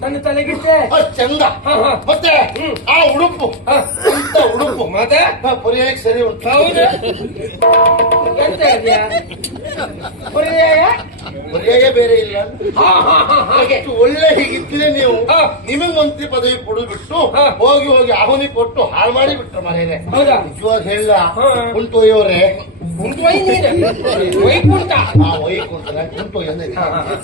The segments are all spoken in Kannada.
ನನ್ನ ತಲೆಗಿಟ್ಟೆ ಅಷ್ಟ್ ಚಂದ. ಮತ್ತೆ ಆ ಉಡುಪು ಅಂತ ಉಡುಪು ಮತ್ತೆ ಪರ್ಯಾಯಕ್ಕೆ ಸರಿ ಉಂಟು. ಹೌದು. ಎಂತ ಇದೆಯಾ ಪರ್ಯಾಯ? ಪರ್ಯಾಯ ಬೇರೆ ಇಲ್ಲ. ಅಷ್ಟು ಒಳ್ಳೆ ಹೀಗಿದ್ರೆ ನೀವು ನಿಮಗ್ ಮಂತ್ರಿ ಪದವಿ ಕೊಡುದು ಬಿಟ್ಟು ಹೋಗಿ ಹೋಗಿ ಆಹುನಿ ಕೊಟ್ಟು ಹಾಳು ಮಾಡಿ ಬಿಟ್ರು ಮನೇನೆ. ಹೌದಾ? ನಿಜವಾಗ ಹೇಳ ಉಂಟೊಯ್ಯವರೇ, ವೈಕುಂಠ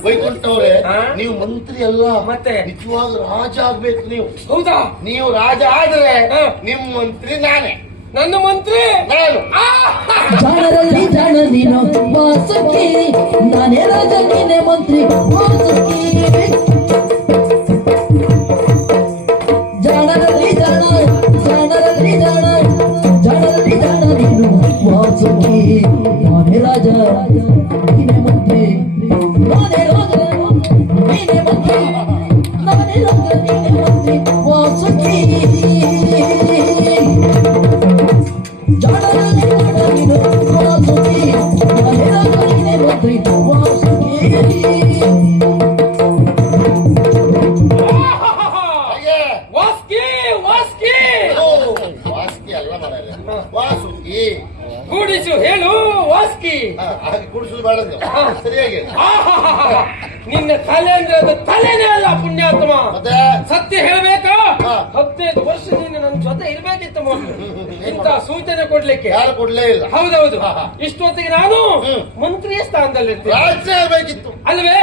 ವೈಕುಂಠ ಅವರೇ, ನೀವು ಮಂತ್ರಿ ಅಲ್ಲ ಮತ್ತೆ ನಿಜವಾಗ ರಾಜ ಆಗ್ಬೇಕು ನೀವು. ಹೌದಾ? ನೀವು ರಾಜ ಆದ್ರೆ ನಿಮ್ ಮಂತ್ರಿ ನಾನೇ, ನನ್ನ ಮಂತ್ರಿ ನಾನು. ಜಾಣರಲ್ಲಿ ಜಾಣ ನೀನು ವಾಸುಕಿ, ನಾನೇ ರಾಜ ನೀನೇ ಮಂತ್ರಿ ವಾಸುಕಿ. ಜಾಣರಲ್ಲಿ ಜಾಣ, ಜಾಣರಲ್ಲಿ ಜಾಣ, ಜಾಣರಲ್ಲಿ ಜಾಣ ನೀನು ವಾಸುಕಿ, ನಾನೇ ರಾಜ ನೀನೇ ಮಂತ್ರಿ, ನಾನೇ ರಾಜ ನೀನೇ ಮಂತ್ರಿ, ನಾನೇ ರಾಜ ನೀನೇ ಮಂತ್ರಿ ವಾಸುಕಿ. ವಾಸ್ಕಿ ಅಲ್ಲ ಮನೆಯಲ್ಲಿ ವಾಸುಕಿ ಕೂಡಿಸು ಹೇಳು ವಾಸ್ಕಿ. ಹಾಗೆ ಕೂಡಿಸುದು ಬೇಡ ನೀವು, ಸರಿಯಾಗಿ. ನಿನ್ನ ತಲೆ ಅಂದ್ರೆ ಅದು ತಲೆನೇ ಅಲ್ಲ ಪುಣ್ಯಾತ್ಮ. ಮತ್ತೆ ಸತ್ಯ ಹೇಳ್ಬೇಕಾ? 15 ವರ್ಷದಿಂದ ನನ್ನ ಜೊತೆ ಇರ್ಬೇಕಿತ್ತು ಮೊದಲು ಇಂತ ಸೂಚನೆ ಕೊಡ್ಲಿಕ್ಕೆ. ಯಾರು ಕೊಡ್ಲೇ ಇಲ್ಲ. ಹೌದೌದು. ಇಷ್ಟೊತ್ತಿಗೆ ನಾನು ಮಂತ್ರಿ ಸ್ಥಾನದಲ್ಲಿರ್ತೀನಿ. ರಾಜ್ಯ ಆಗ್ಬೇಕಿತ್ತು ಅಲ್ವೇ?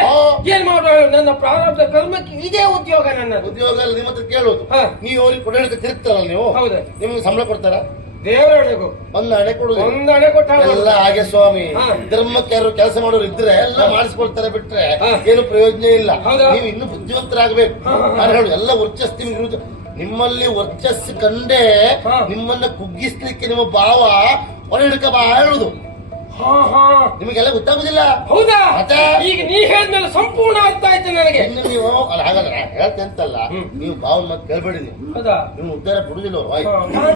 ಏನ್ ಮಾಡೋಣ, ನನ್ನ ಪ್ರಾರಬ್ಧ ಕರ್ಮಕ್ಕೆ ಇದೇ ಉದ್ಯೋಗ. ನನ್ನ ಉದ್ಯೋಗ ನಿಮ್ಮ ಹತ್ರ ಕೇಳುವುದು. ನೀವು ಅವ್ರಿಗೆ ಕೊಡಲಿಕ್ಕೆ ತಿರುಗ್ತಾರಲ್ಲ ನೀವು, ಹೌದಾ? ನಿಮ್ಗೆ ಸಂಬಳ ಕೊಡ್ತಾರ? ದೇವರೊಳಗೂ ಒಂದು ಹಣೆ ಕೊಡುದು, ಒಂದು ಹಣೆ ಕೊಟ್ಟ ಎಲ್ಲ ಹಾಗೆ ಸ್ವಾಮಿ. ಧರ್ಮಕ್ಕೆ ಯಾರು ಕೆಲಸ ಮಾಡೋರು ಇದ್ರೆ ಎಲ್ಲ ಮಾಡಿಸ್ಕೊಳ್ತಾರೆ, ಬಿಟ್ರೆ ಏನು ಪ್ರಯೋಜನ ಇಲ್ಲ. ನೀವು ಇನ್ನು ಬುದ್ಧಿವಂತರಾಗಬೇಕು. ನಾನು ಹೇಳುದು ಎಲ್ಲ ವರ್ಚಸ್ ನಿಮ್ಗೆ, ನಿಮ್ಮಲ್ಲಿ ವರ್ಚಸ್ಸು ಕಂಡೇ ನಿಮ್ಮನ್ನ ಕುಗ್ಗಿಸ್ಲಿಕ್ಕೆ ನಿಮ್ಮ ಭಾವ ಹೊರ ಹಿಡ್ಕ ಬಾ ಹೇಳುದು. ನಿಮಗೆಲ್ಲ ಗೊತ್ತಾಗುದಿಲ್ಲ. ಹೌದಾ? ಮತ್ತೆ ಈಗ ನೀ ಹೇಳಿದ್ಮೇಲೆ ಸಂಪೂರ್ಣ ಅರ್ಥ ಆಯ್ತು ನನಗೆ. ಇನ್ನು ನೀವು ಅಲ್ಲ ಹಾಗಾದ್ರೆ ಹೇಳ್ತೆ ಅಂತಲ್ಲ, ನೀವು ಭಾವನ ಮತ್ತೆ ಕೇಳ್ಬೇಡಿ. ನೀವು ನಿಮ್ಮ ಉದ್ಧಾರ ಕೊಡುದಿಲ್ಲ.